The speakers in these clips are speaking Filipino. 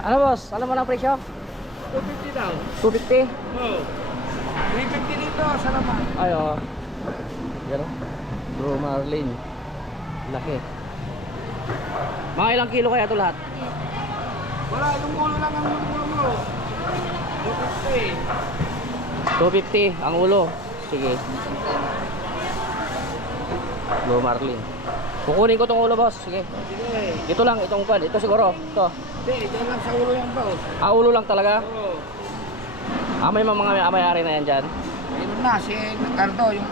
Ano boss? Alam mo na ang presyo? 250 daw. 250? Oo. 350 dito sa laman. Ay, oo. Yan o. Bro Marlin. Laki. Mga ilang kilo kaya ito lahat? Wala, yung ulo lang ang ulo mo. 250. 250 ang ulo. Sige. Bro Marlin. Kukunin ko tong ulo boss. Sige. Sige. Ito lang, itong pan. Ito siguro. Ito. Hindi, dyan lang sa ulo yan boss. Ah, ulo lang talaga? Oo. May mga may-ari na yan dyan. Ayun na, si Ricardo, yung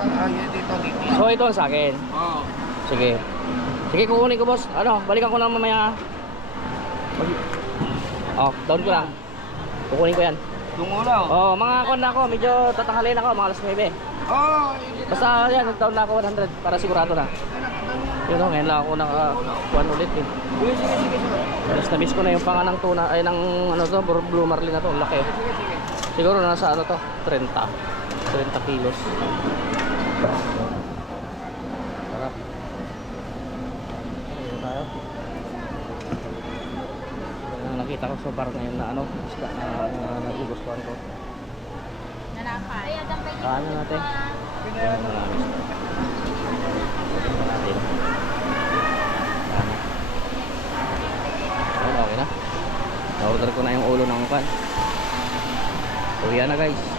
dito. So ito ang sa akin. Oo. Sige. Sige, kukunin ko boss. Ano, balikan ko na mamaya. Oh, down ko lang. Kukunin ko yan. Yung ulo? Oh, mga kon na ako, medyo tatanghalin ako, mga alas 9. Oo. Basta yan, down na ako 100 para sigurado na. Yun o, ngayon lang ako kuhan ulit eh. Sige, sige, sige. Miss na miss ko na yung panganang tuna, ay ng ano to, Blue Marlin na to, laki. Sige, sige. Siguro nasa ano to, 30 kilos. Sarap. Dito tayo. Yan ang nakita ko so far ngayon na ano, isda na nagugustuhan ko. Kaano natin? Yan ang marami. Tignan natin. Yan. Okay na. Na-order ko na yung ulo ng pan. Uwi na guys.